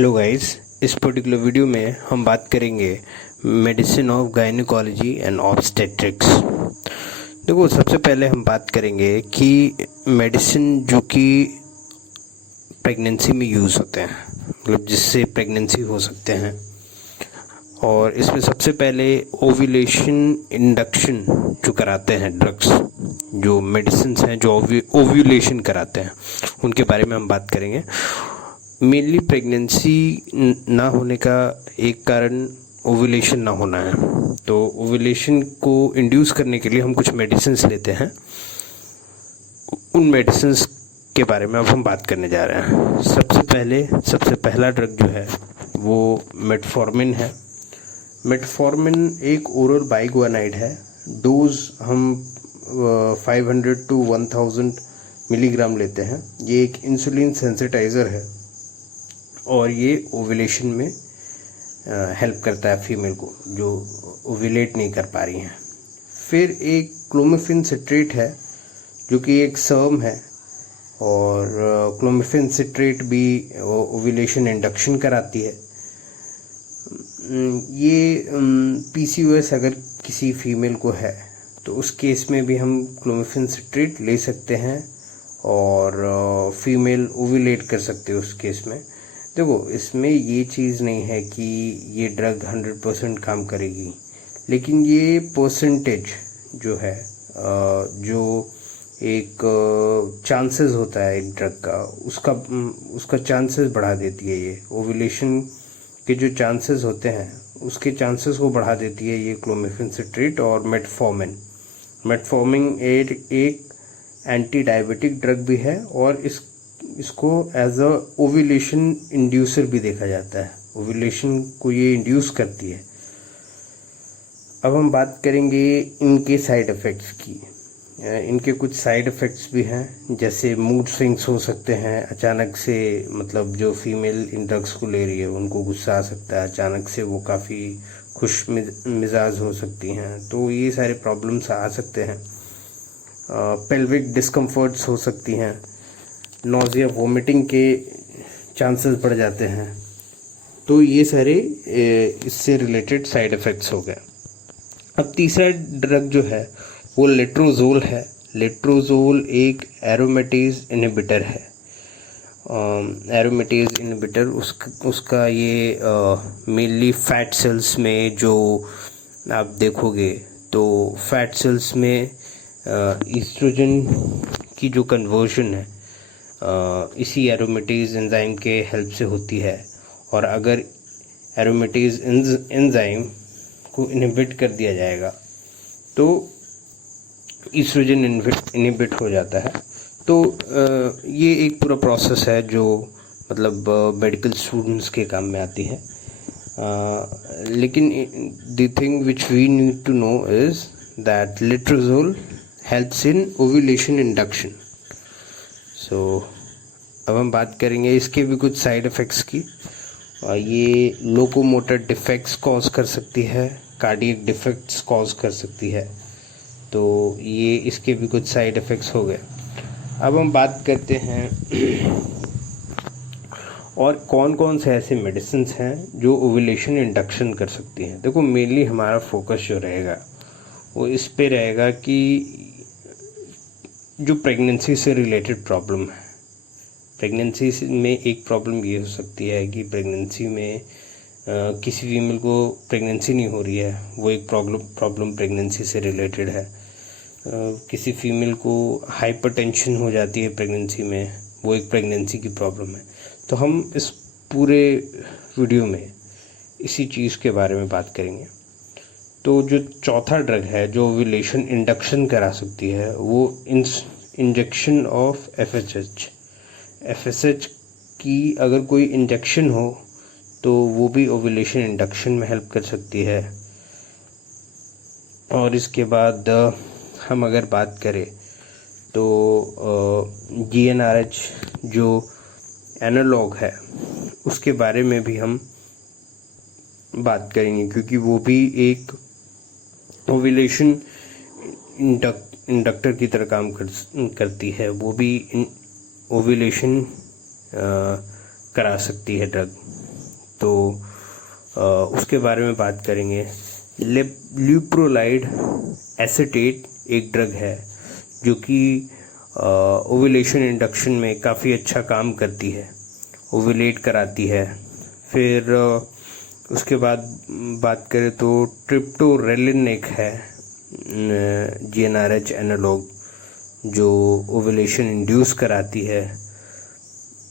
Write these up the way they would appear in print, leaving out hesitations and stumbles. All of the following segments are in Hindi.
हेलो गाइस, इस पर्टिकुलर वीडियो में हम बात करेंगे medicine of gynaecology and obstetrics. देखो, सबसे पहले हम बात करेंगे कि मेडिसिन जो कि प्रेगनेंसी में यूज़ होते हैं, मतलब जिससे प्रेगनेंसी हो सकते हैं। और इसमें सबसे पहले ओव्यूलेशन इंडक्शन जो कराते हैं ड्रग्स, जो मेडिसिन हैं जो ओव्यूलेशन कराते हैं, उनके बारे में हम बात करेंगे। मेनली प्रेगनेंसी ना होने का एक कारण ओव्यूलेशन ना होना है, तो ओव्यूलेशन को इंड्यूस करने के लिए हम कुछ मेडिसिन्स लेते हैं। उन मेडिसिन्स के बारे में अब हम बात करने जा रहे हैं। सबसे पहला ड्रग जो है वो मेटफॉर्मिन है। मेटफॉर्मिन एक ओरल बाइगुआनाइड है। डोज हम 500 to 1000 मिलीग्राम लेते हैं। ये एक इंसुलिन सेंसिटाइज़र है और ये ओव्यूलेशन में हेल्प करता है फीमेल को जो ओव्यूलेट नहीं कर पा रही हैं। फिर एक क्लोमिफेन सिट्रेट है जो कि एक सर्म है, और क्लोमिफेन सिट्रेट भी ओव्यूलेशन इंडक्शन कराती है। ये पीसीओएस अगर किसी फीमेल को है तो उस केस में भी हम क्लोमिफेन सिट्रेट ले सकते हैं और फीमेल ओव्यूलेट कर सकते हैं उस केस में। देखो, इसमें ये चीज़ नहीं है कि ये ड्रग 100% काम करेगी, लेकिन ये परसेंटेज जो है, जो एक चांसेस होता है एक ड्रग का, उसका चांसेस बढ़ा देती है। ये ओव्यूलेशन के जो चांसेस होते हैं उसके चांसेस को बढ़ा देती है ये क्लोमिफेन सिट्रेट और मेटफॉर्मिन। मेटफॉर्मिन एक एंटी डायबिटिक ड्रग भी है और इसको एज अ ओव्यूलेशन इंड्यूसर भी देखा जाता है। ओव्यूलेशन को ये इंड्यूस करती है। अब हम बात करेंगे इनके साइड इफ़ेक्ट्स की। इनके कुछ साइड इफ़ेक्ट्स भी हैं, जैसे मूड स्विंग्स हो सकते हैं अचानक से। मतलब जो फीमेल इन ड्रग्स को ले रही है उनको गुस्सा आ सकता है, अचानक से वो काफ़ी खुश मिजाज हो सकती हैं, तो ये सारे प्रॉब्लम्स आ सकते हैं। पेल्विक डिस्कम्फर्ट्स हो सकती हैं, नोज़िया वोमिटिंग के चांसेस बढ़ जाते हैं। तो ये सारे इससे रिलेटेड साइड इफ़ेक्ट्स हो गए। अब तीसरा ड्रग जो है वो लेट्रोजोल है। लेट्रोजोल एक एरोमेटेज इनहिबिटर है। एरोमेटेज इनहिबिटर उसका ये मेनली फैट सेल्स में, जो आप देखोगे तो फैट सेल्स में ईस्ट्रोजन की जो कन्वर्जन है इसी एरोमेटेज एंजाइम के हेल्प से होती है। और अगर एरोमेटेज एंजाइम को इनहिबिट कर दिया जाएगा तो ईस्ट्रोजन इनहिबिट हो जाता है। तो ये एक पूरा प्रोसेस है जो मतलब मेडिकल स्टूडेंट्स के काम में आती है। लेकिन the thing which we need to know is that letrozole helps in ovulation induction. So अब हम बात करेंगे इसके भी कुछ साइड इफ़ेक्ट्स की। ये लोकोमोटर डिफेक्ट्स कॉज कर सकती है, कार्डियक डिफेक्ट्स कॉज कर सकती है, तो ये इसके भी कुछ साइड इफ़ेक्ट्स हो गए। अब हम बात करते हैं और कौन कौन से ऐसे मेडिसिन्स हैं जो ओव्यूलेशन इंडक्शन कर सकती हैं। देखो, मेनली हमारा फोकस जो रहेगा वो इस पे रहेगा कि जो प्रेगनेंसी से रिलेटेड प्रॉब्लम है। प्रेगनेंसी में एक प्रॉब्लम ये हो सकती है कि प्रेगनेंसी में किसी फीमेल को प्रेगनेंसी नहीं हो रही है, वो एक प्रॉब्लम प्रेगनेंसी से रिलेटेड है। किसी फीमेल को हाइपरटेंशन हो जाती है प्रेगनेंसी में, वो एक प्रेगनेंसी की प्रॉब्लम है। तो हम इस पूरे वीडियो में इसी चीज़ के बारे में बात करेंगे। तो जो चौथा ड्रग है जो ओव्यूलेशन इंडक्शन करा सकती है वो इंजेक्शन ऑफ एफएसएच की अगर कोई इंजेक्शन हो तो वो भी ओव्यूलेशन इंडक्शन में हेल्प कर सकती है। और इसके बाद हम अगर बात करें तो GnRH जो एनालॉग है उसके बारे में भी हम बात करेंगे, क्योंकि वो भी एक ओव्यूलेशन इंडक्टर की तरह काम करती है। वो भी ओव्यूलेशन करा सकती है ड्रग। तो उसके बारे में बात करेंगे। ल्यूप्रोलाइड एसीटेट एक ड्रग है जो कि ओव्यूलेशन इंडक्शन में काफ़ी अच्छा काम करती है, ओव्यूलेट कराती है। फिर उसके बाद बात करें तो ट्रिप्टोरेलिन एक है GnRH एनालॉग जो ओव्यूलेशन इंड्यूस कराती है।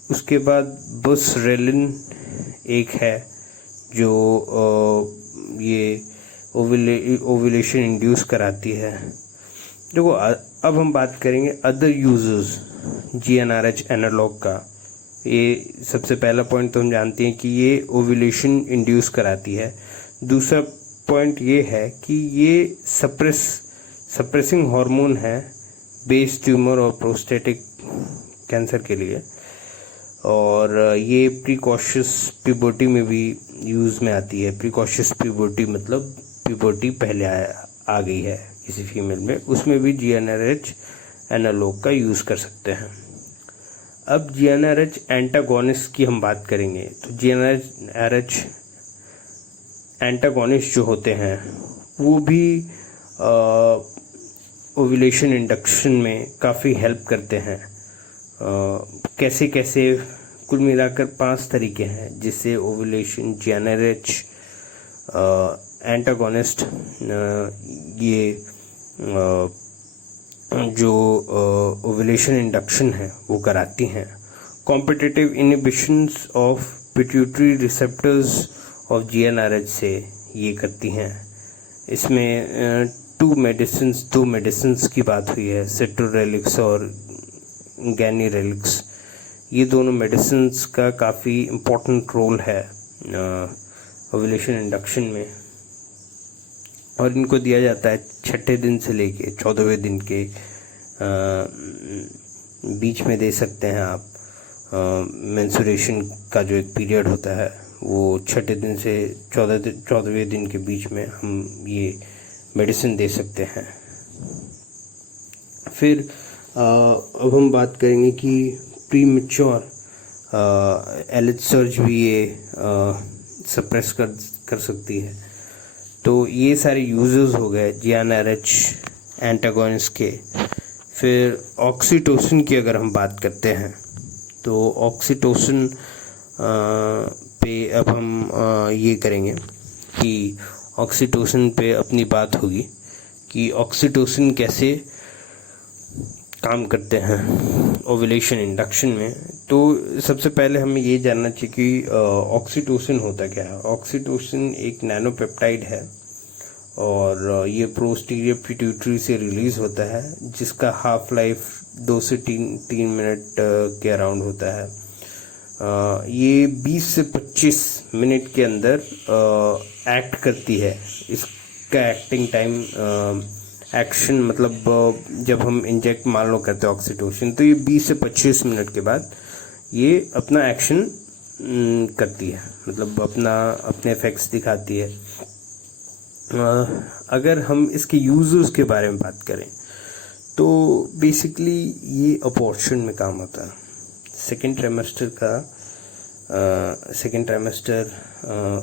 उसके बाद बुसरेलिन एक है जो ये ओव्यूलेशन इंड्यूस कराती है। देखो अब हम बात करेंगे अदर यूजर्स GnRH एनालॉग का। ये सबसे पहला पॉइंट तो हम जानते हैं कि ये ओव्यूलेशन इंड्यूस कराती है। दूसरा पॉइंट ये है कि ये सप्रेसिंग हार्मोन है बेस ट्यूमर और प्रोस्टेटिक कैंसर के लिए, और ये प्रीकॉशियस प्यूबर्टी में भी यूज़ में आती है। प्रीकॉशियस प्यूबर्टी मतलब प्यूबर्टी पहले आ गई है किसी फीमेल में, उसमें भी GnRH एनालॉग का यूज़ कर सकते हैं। अब GnRH एंटागोनिस्ट की हम बात करेंगे तो GnRH एंटागोनिस्ट जो होते हैं वो भी ओव्यूलेशन इंडक्शन में काफ़ी हेल्प करते हैं। कैसे कैसे, कुल मिलाकर 5 तरीके हैं जिससे ओव्यूलेशन GnRH एंटागोनिस्ट ये जो ओव्यूलेशन इंडक्शन है वो कराती हैं। Competitive inhibitions of pituitary receptors of GnRH से ये करती हैं। इसमें दो मेडिसिन्स की बात हुई है, सेट्रोरेलिक्स और गैनीरेलिक्स। ये दोनों मेडिसिन्स का काफ़ी इम्पोर्टेंट रोल है ओव्यूलेशन इंडक्शन में, और इनको दिया जाता है 6ठे दिन से लेके 14वें दिन के बीच में दे सकते हैं आप। मेंस्ट्रुएशन का जो एक पीरियड होता है वो 6ठे दिन से 14वें दिन के बीच में हम ये मेडिसिन दे सकते हैं। फिर अब हम बात करेंगे कि प्रीमेच्योर LH सर्ज भी ये सप्रेस कर सकती है। तो ये सारे यूजर्स हो गए GnRH एंटागोनिस्ट के। फिर ऑक्सीटोसिन की अगर हम बात करते हैं तो ऑक्सीटोसिन पे अब हम ये करेंगे कि ऑक्सीटोसिन पे अपनी बात होगी कि ऑक्सीटोसिन कैसे काम करते हैं ओव्यूलेशन इंडक्शन में। तो सबसे पहले हमें ये जानना चाहिए कि ऑक्सीटोसिन होता क्या है। ऑक्सीटोसिन एक नैनोपेप्टाइड है और ये पोस्टीरियर पिट्यूटरी से रिलीज़ होता है, जिसका हाफ लाइफ 2 से 3 मिनट के अराउंड होता है। ये 20 से 25 मिनट के अंदर एक्ट करती है। इसका एक्टिंग टाइम एक्शन मतलब जब हम इंजेक्ट मान लो करते हैं ऑक्सीटोसिन तो ये 20 से 25 मिनट के बाद ये अपना एक्शन करती है, मतलब अपने इफेक्ट्स दिखाती है। अगर हम इसके यूजर्स के बारे में बात करें तो बेसिकली ये अबॉर्शन में काम होता है। सेकेंड ट्राइमेस्टर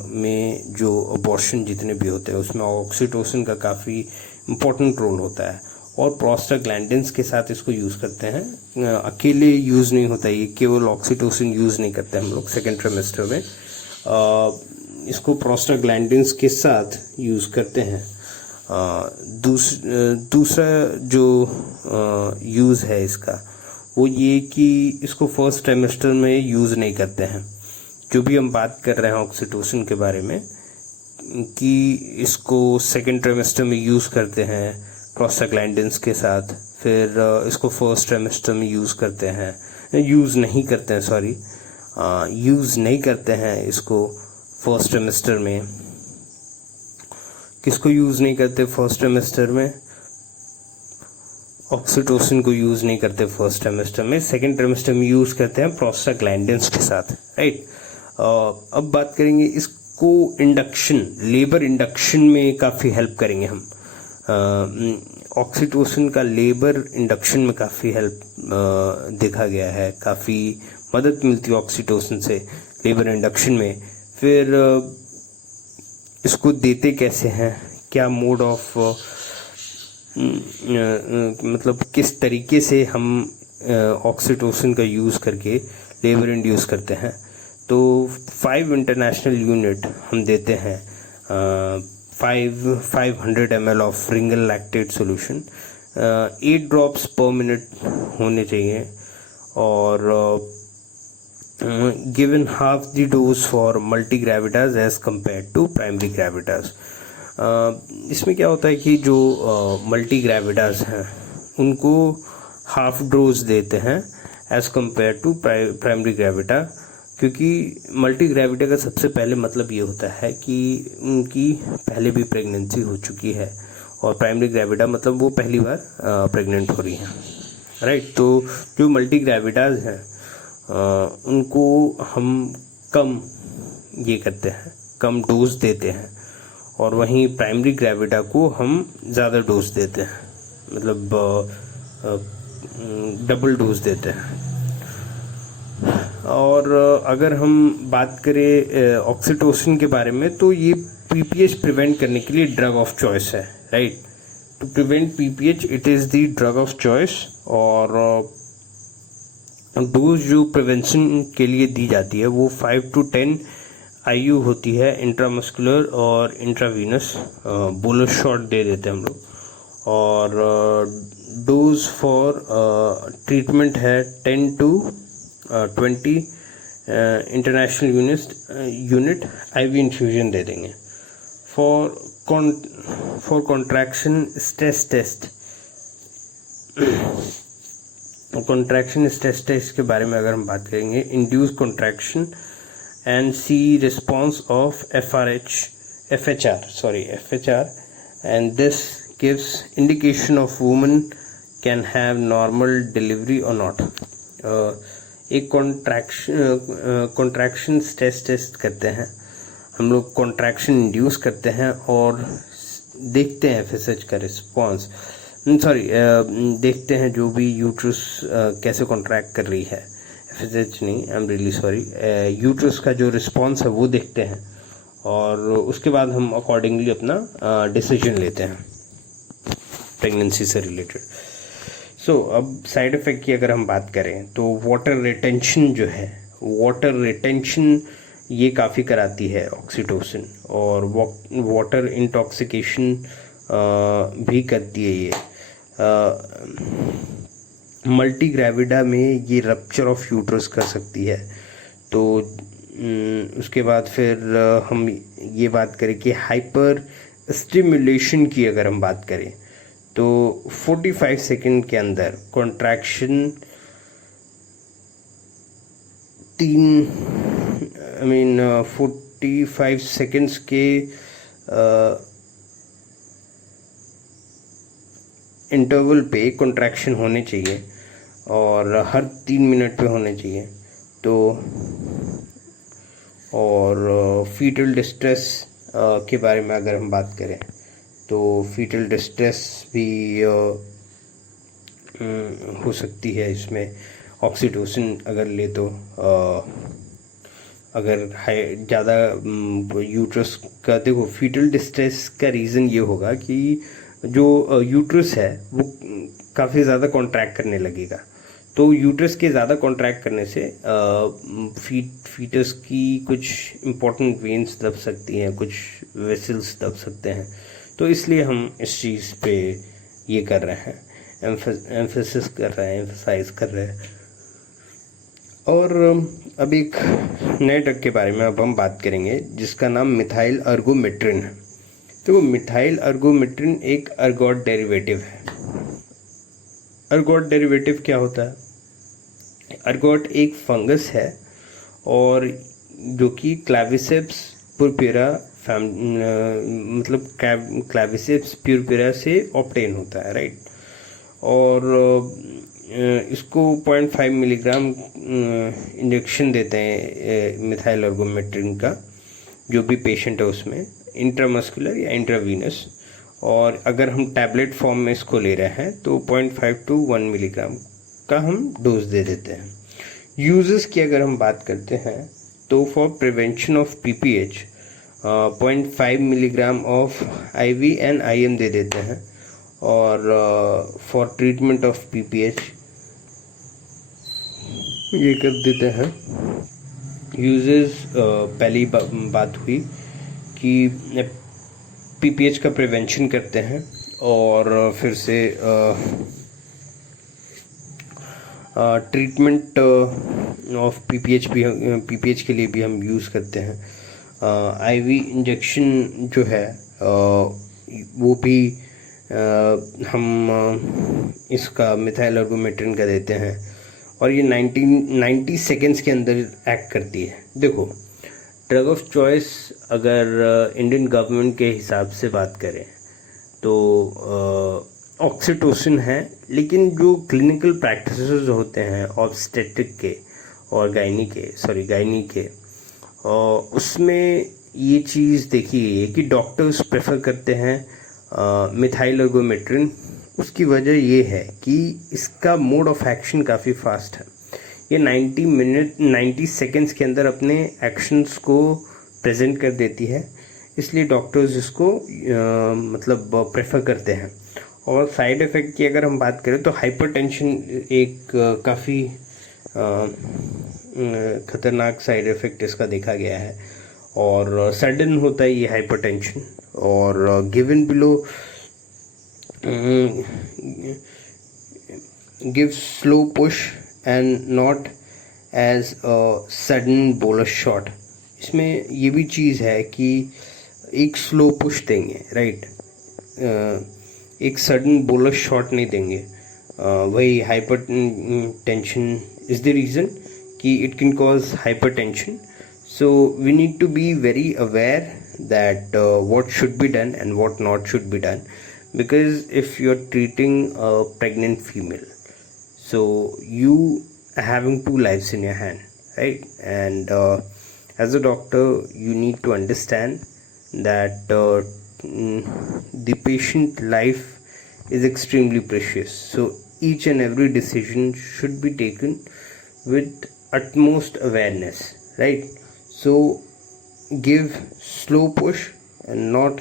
में जो अबॉर्शन जितने भी होते हैं उसमें ऑक्सीटोसिन का काफ़ी इम्पोर्टेंट रोल होता है, और प्रोस्टाग्लैंडिन्स के साथ इसको यूज़ करते हैं। अकेले यूज़ नहीं होता, ये केवल ऑक्सीटोसिन यूज़ नहीं करते हम लोग सेकेंड ट्राइमेस्टर में, इसको प्रोस्टाग्लैंडिन्स के साथ यूज़ करते हैं। दूसरा जो यूज़ है इसका वो ये कि इसको फर्स्ट ट्राइमेस्टर में यूज़ नहीं करते हैं। जो भी हम बात कर रहे हैं ऑक्सीटोसिन के बारे में कि इसको सेकेंड ट्राइमेस्टर में यूज़ करते हैं प्रोस्टाग्लैंडिन्स के साथ, फिर इसको फर्स्ट ट्राइमेस्टर में यूज़ नहीं करते हैं इसको फर्स्ट ट्राइमेस्टर में। किसको यूज़ नहीं करते फर्स्ट ट्राइमेस्टर में? ऑक्सीटोसिन को यूज़ नहीं करते फर्स्ट ट्राइमेस्टर में, सेकेंड ट्राइमेस्टर में यूज़ करते हैं प्रोस्टाग्लैंडिन्स के साथ, राइट। अब बात करेंगे इसको लेबर इंडक्शन में काफ़ी हेल्प करेंगे हम। ऑक्सीटोसिन का लेबर इंडक्शन में काफ़ी हेल्प देखा गया है, काफ़ी मदद मिलती है ऑक्सीटोसिन से लेबर इंडक्शन में। फिर इसको देते कैसे हैं, क्या मोड ऑफ मतलब किस तरीके से हम ऑक्सीटोसिन का यूज़ करके लेबर इंड्यूस करते हैं। तो 5 इंटरनेशनल यूनिट हम देते हैं 500 ml of ringer lactate solution, 8 drops per minute होने चाहिए, और given half the dose for multigravidas as compare to primary gravidas. इसमें क्या होता है कि जो मल्टी ग्रेविटास हैं उनको हाफ डोज देते हैं एज कम्पेयर टू प्राइमरी ग्रेविटा, क्योंकि मल्टी ग्रेविटा का सबसे पहले मतलब ये होता है कि उनकी पहले भी प्रेगनेंसी हो चुकी है, और प्राइमरी ग्रेविटा मतलब वो पहली बार प्रेग्नेंट हो रही हैं, राइट। तो जो मल्टी ग्रेविटाज हैं उनको हम कम ये करते हैं, कम डोज देते हैं, और वहीं प्राइमरी ग्रेविटा को हम ज़्यादा डोज देते हैं, मतलब डबल डोज देते हैं। और अगर हम बात करें ऑक्सीटोसिन के बारे में, तो ये पीपीएच प्रिवेंट करने के लिए ड्रग ऑफ चॉइस है, right. To prevent PPH it is the drug of choice, और डोज जो प्रिवेंशन के लिए दी जाती है वो 5 to 10 IU होती है, इंट्रामस्कुलर और इंट्रावीनस बोलस शॉट दे देते हैं हम लोग। और डोज फॉर ट्रीटमेंट है 10 to 20 international unit IV infusion दे देंगे। For contraction stress test, contraction stress test के बारे में अगर हम बात करेंगे, induce contraction and see response of FHR, and this gives indication of woman can have normal delivery or not. एक कॉन्ट्रैक्शन स्ट्रेस टेस्ट करते हैं हम लोग, कॉन्ट्रैक्शन इंड्यूस करते हैं और देखते हैं FSH का रिस्पॉन्स, देखते हैं जो भी यूट्रस कैसे कॉन्ट्रैक्ट कर रही है, FSH नहीं, I am really sorry, uterus का जो रिस्पॉन्स है वो देखते हैं, और उसके बाद हम अकॉर्डिंगली अपना डिसीजन लेते हैं प्रेगनेंसी से रिलेटेड। सो अब साइड इफ़ेक्ट की अगर हम बात करें तो वाटर रिटेंशन जो है, वाटर रिटेंशन ये काफ़ी कराती है ऑक्सीटोसिन, और वाटर इंटॉक्सिकेशन भी करती है ये। मल्टी ग्रेविडा में ये रप्चर ऑफ यूट्रस कर सकती है। तो उसके बाद फिर हम ये बात करें कि हाइपर स्टिमुलेशन की अगर हम बात करें तो 45 सेकंड के अंदर कॉन्ट्रैक्शन 45 सेकंड्स के इंटरवल पे कॉन्ट्रैक्शन होने चाहिए, और हर 3 मिनट पे होने चाहिए। तो और फीटल डिस्ट्रेस के बारे में अगर हम बात करें तो फीटल डिस्ट्रेस भी हो सकती है इसमें, ऑक्सीटोसिन अगर ले तो अगर ज़्यादा यूट्रस का, देखो फीटल डिस्ट्रेस का रीज़न ये होगा कि जो यूट्रस है वो काफ़ी ज़्यादा कॉन्ट्रैक्ट करने लगेगा। तो यूट्रस के ज़्यादा कॉन्ट्रैक्ट करने से फीटस की कुछ इम्पोर्टेंट वेन्स दब सकती हैं, कुछ वेसल्स दब सकते हैं। तो इसलिए हम इस चीज़ पे ये कर रहे हैं, एम्फेसिस कर रहे हैं, एम्फसाइज कर रहे हैं। और अब एक नए ड्रग के बारे में अब हम बात करेंगे जिसका नाम मिथाइल अर्गोमेट्रिन है। तो मिथाइल अर्गोमेट्रिन एक अर्गोट डेरिवेटिव है। अर्गोट डेरिवेटिव क्या होता है? अर्गोट एक फंगस है और जो कि क्लैविसेप्स पुरपुरा मतलब क्लैविसेप्स पुरपुरा से ऑब्टेन होता है, राइट। और इसको 0.5 मिलीग्राम इंजेक्शन देते हैं मिथाइल अर्गोमेट्रिन का, जो भी पेशेंट है उसमें, इंट्रामस्कुलर या इंट्रावीनस। और अगर हम टैबलेट फॉर्म में इसको ले रहे हैं तो 0.5 to 1 मिलीग्राम का हम डोज दे देते हैं। यूजेस की अगर हम बात करते हैं तो for prevention of PPH 0.5 milligram of IV and IM दे देते हैं, और फॉर ट्रीटमेंट ऑफ PPH ये कर देते हैं। यूजेस पहली बात हुई कि PPH का प्रिवेंशन करते हैं, और फिर से ट्रीटमेंट ऑफ PPH के लिए भी हम यूज़ करते हैं। IV इंजेक्शन जो है वो भी हम इसका मिथाइल अर्गोमेट्रिन का देते हैं, और ये 90 सेकेंड्स के अंदर एक्ट करती है। देखो, ड्रग ऑफ चॉइस अगर इंडियन गवर्नमेंट के हिसाब से बात करें तो ऑक्सीटोसिन है, लेकिन जो क्लिनिकल प्रैक्टिसेस होते हैं ऑब्स्टेट्रिक के और गायनी के उसमें ये चीज़ देखी गई है कि डॉक्टर्स प्रेफर करते हैं मिथाइल अर्गोमेट्रिन। उसकी वजह ये है कि इसका मोड ऑफ एक्शन काफ़ी फास्ट है। ये 90 सेकेंड्स के अंदर अपने एक्शंस को प्रेजेंट कर देती है, इसलिए डॉक्टर्स इसको मतलब प्रेफर करते हैं। और साइड इफ़ेक्ट की अगर हम बात करें तो हाइपरटेंशन एक काफ़ी ख़तरनाक साइड इफ़ेक्ट इसका देखा गया है, और सडन होता है ये हाइपरटेंशन, और given below give slow push and not as a sudden bolus shot. इसमें ये भी चीज़ है कि एक स्लो पुश देंगे, राइट, एक सडन बोलस शॉट नहीं देंगे। वही hypertension is the reason कि it can cause hypertension. So we need to be very aware that what should be done and what not should be done, because if you're treating a pregnant female, so you having 2 lives in your hand, right? And as a doctor you need to understand that the patient life is extremely precious, so each and every decision should be taken with utmost awareness, right? So give slow push and not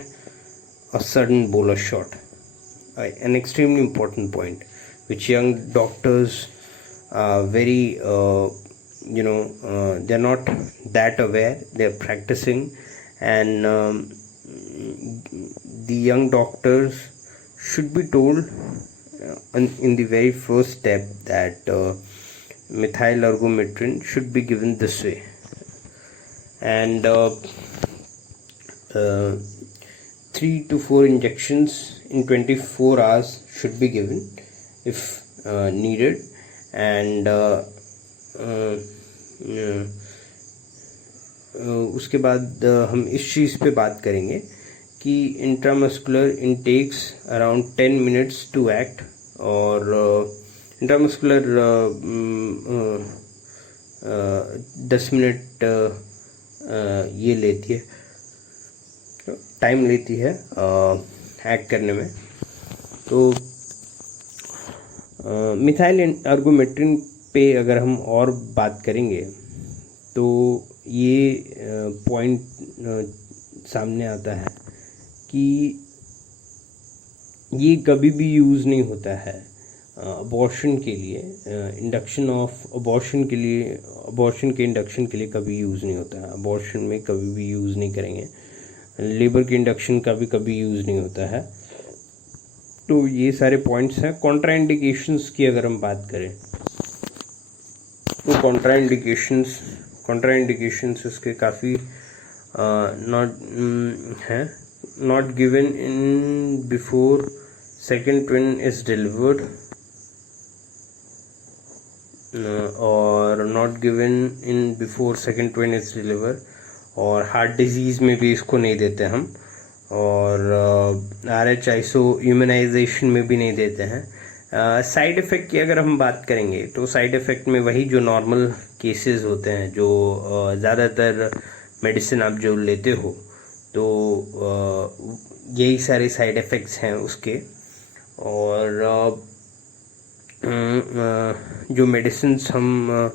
a sudden bolus shot. An extremely important point which young doctors very they're not that aware. They're practicing, and the young doctors should be told in the very first step that methyl ergometrin should be given this way, and 3 to 4 injections in 24 hours should be given if needed. And उसके बाद हम इस चीज़ पे बात करेंगे कि intramuscular intakes around 10 minutes to act, और इंट्रामस्कुलर 10 मिनट ये लेती है, टाइम लेती है एक्ट करने में। तो मिथाइल अर्गोमेट्रिन पे अगर हम और बात करेंगे तो ये पॉइंट सामने आता है कि ये कभी भी यूज़ नहीं होता है अबॉर्शन के लिए, इंडक्शन ऑफ अबॉर्शन के लिए, अबॉर्शन के इंडक्शन के लिए कभी यूज़ नहीं होता है। अबॉर्शन में कभी भी यूज़ नहीं करेंगे। लेबर के इंडक्शन का भी कभी यूज़ नहीं होता है। तो ये सारे पॉइंट्स हैं। कॉन्ट्राइंडिकेशंस की अगर हम बात करें तो कॉन्ट्राइंडिकेशंस इसके काफ़ी not given in before second twin is delivered, और not given in before second twin is deliver, और हार्ट डिजीज़ में भी इसको नहीं देते हम, और RH आइसो इम्यूनाइजेशन में भी नहीं देते हैं। साइड इफ़ेक्ट की अगर हम बात करेंगे तो साइड इफ़ेक्ट में वही जो नॉर्मल केसेस होते हैं, जो ज़्यादातर मेडिसिन आप जो लेते हो तो यही सारे साइड इफ़ेक्ट्स हैं उसके। और जो मेडिसिन्स हम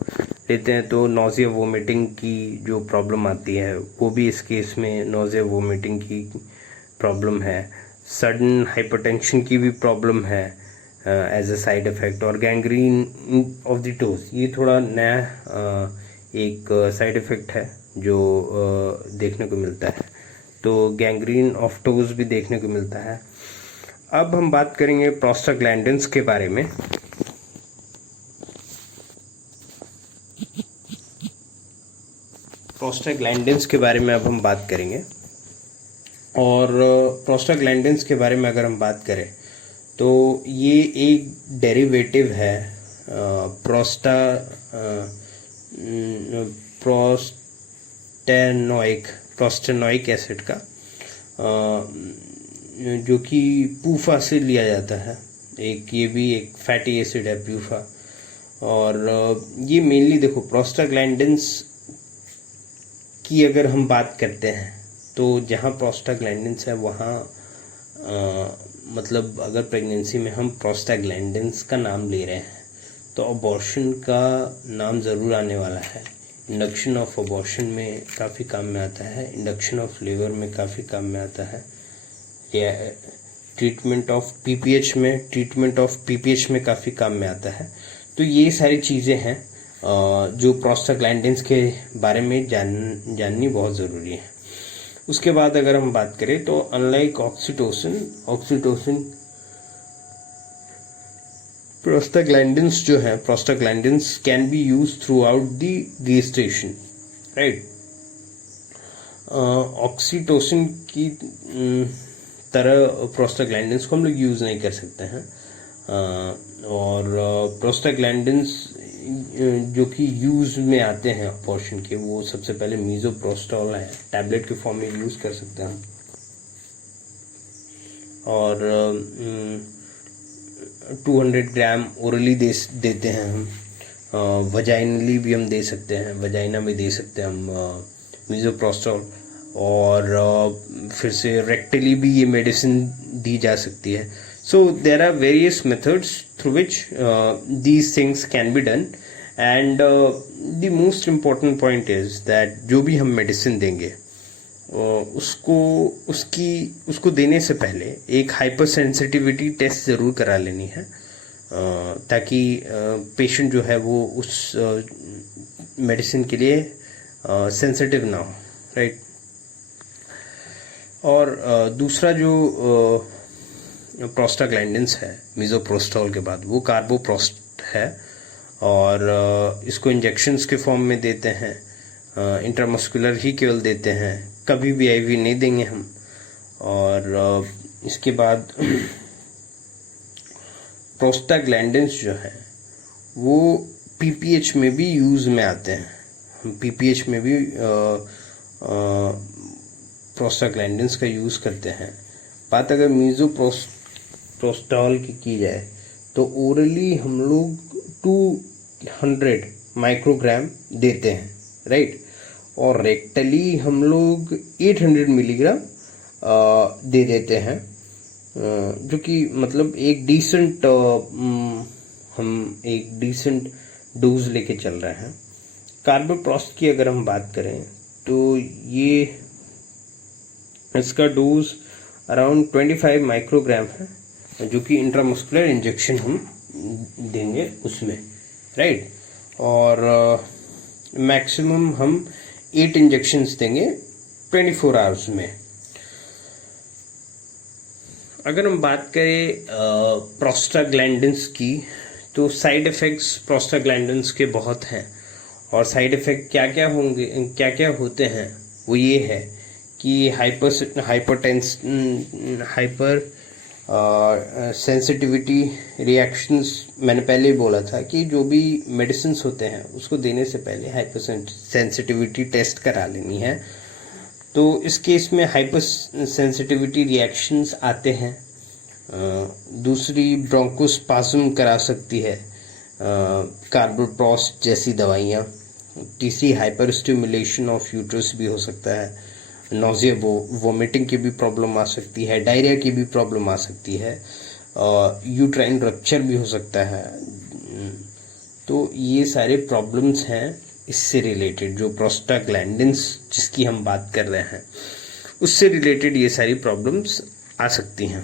लेते हैं तो नोज़िया वोमिटिंग की जो प्रॉब्लम आती है वो भी इस केस में नोज़िया वोमिटिंग की प्रॉब्लम है। सडन हाइपरटेंशन की भी प्रॉब्लम है एज अ साइड इफ़ेक्ट। और गैंग्रीन ऑफ द टोज, ये थोड़ा नया एक साइड इफ़ेक्ट है जो देखने को मिलता है। तो गैंग्रीन ऑफ टोज भी देखने को मिलता है। अब हम बात करेंगे प्रोस्टाग्लैंडिन्स के बारे में। प्रोस्टाग्लैंडिन्स के बारे में अब हम बात करेंगे। और प्रोस्टाग्लैंडिन्स के बारे में अगर हम बात करें तो ये एक डेरिवेटिव है प्रोस्टेनोइक एसिड का, जो कि पूफा से लिया जाता है। ये भी एक फैटी एसिड है प्यूफा। और ये मेनली देखो प्रोस्टाग्लैंडिन्स की अगर हम बात करते हैं तो जहाँ प्रोस्टाग्लैंडिन्स है वहाँ मतलब अगर प्रेगनेंसी में हम प्रोस्टाग्लैंडिन्स का नाम ले रहे हैं तो अबॉर्शन का नाम ज़रूर आने वाला है। इंडक्शन ऑफ अबॉर्शन में काफ़ी काम में आता है, इंडक्शन ऑफ लेबर में काफ़ी काम में आता है, या ट्रीटमेंट ऑफ पीपीएच में काफ़ी काम में आता है। तो ये सारी चीज़ें हैं जो प्रोस्टाग्लैंडिन्स के बारे में जाननी बहुत ज़रूरी है। उसके बाद अगर हम बात करें तो अनलाइक ऑक्सीटोसिन प्रोस्टाग्लैंडिन्स जो है, prostaglandins can be use through out the gestation, right. Oxytocin की तरह प्रोस्टाग्लैंडिन्स को हम लोग यूज़ नहीं कर सकते हैं। और प्रोस्टाग्लैंडिन्स जो कि यूज़ में आते हैं अबॉर्शन के, वो सबसे पहले मीज़ोप्रोस्टॉल है, टैबलेट के फॉर्म में यूज़ कर सकते हैं। और 200 ग्राम ओरली देते हैं हम। वजाइनली भी हम दे सकते हैं, वजाइना में दे सकते हैं हम मीज़ोप्रोस्टॉल। और फिर से रेक्टली भी ये मेडिसिन दी जा सकती है। So there are various methods through which these things can be done. And the most important point is that जो भी हम मेडिसिन देंगे उसको देने से पहले एक हाइपर सेंसिटिविटी टेस्ट ज़रूर करा लेनी है, ताकि पेशेंट जो है वो उस मेडिसिन के लिए सेंसिटिव ना हो, राइट। और दूसरा जो प्रोस्टाग्लैंडिन्स है मीज़ोप्रोस्टॉल के बाद, वो कार्बोप्रोस्ट है। और इसको इंजेक्शंस के फॉर्म में देते हैं, इंट्रामस्कुलर ही केवल देते हैं, कभी भी आईवी नहीं देंगे हम। और इसके बाद प्रोस्टाग्लैंडिन्स जो है वो पीपीएच में भी यूज़ में आते हैं। हम पीपीएच में भी प्रोस्टाग्लैंडिन्स का यूज़ करते हैं। बात अगर मीज़ोप्रोस्टॉल की जाए तो ओरली हम लोग 200 माइक्रोग्राम देते हैं, राइट। और रेक्टली हम लोग 800 मिलीग्राम दे देते हैं, जो कि मतलब एक डिसेंट डोज लेके चल रहे हैं। कार्बोप्रोस्ट की अगर हम बात करें तो ये इसका डोज अराउंड 25 माइक्रोग्राम है, जो कि इंट्रामस्कुलर इंजेक्शन हम देंगे उसमें, राइट। और मैक्सिमम हम 8 इंजेक्शंस देंगे 24 आवर्स में। अगर हम बात करें प्रोस्टाग्लैंडिन्स की तो साइड इफ़ेक्ट्स प्रोस्टाग्लैंडिन्स के बहुत हैं। और साइड इफ़ेक्ट क्या क्या होते हैं वो ये है कि हाइपर सेंसिटिविटी रिएक्शंस, मैंने पहले ही बोला था कि जो भी मेडिसिन्स होते हैं उसको देने से पहले हाइपर सेंसिटिविटी टेस्ट करा लेनी है। तो इस केस में हाइपर सेंसिटिविटी रिएक्शंस आते हैं। दूसरी ब्रोंकोस्पाज्म करा सकती है कार्बोप्रोस्ट जैसी दवाइयाँ। तीसरी हाइपर स्टिमुलेशन ऑफ यूट्रस भी हो सकता है, नोज़िया वोमिटिंग की भी प्रॉब्लम आ सकती है, डायरिया की भी प्रॉब्लम आ सकती है, यूट्राइन रप्चर भी हो सकता है। तो ये सारे प्रॉब्लम्स हैं इससे रिलेटेड, जो प्रोस्टाग्लैंडिन्स जिसकी हम बात कर रहे हैं उससे रिलेटेड ये सारी प्रॉब्लम्स आ सकती हैं।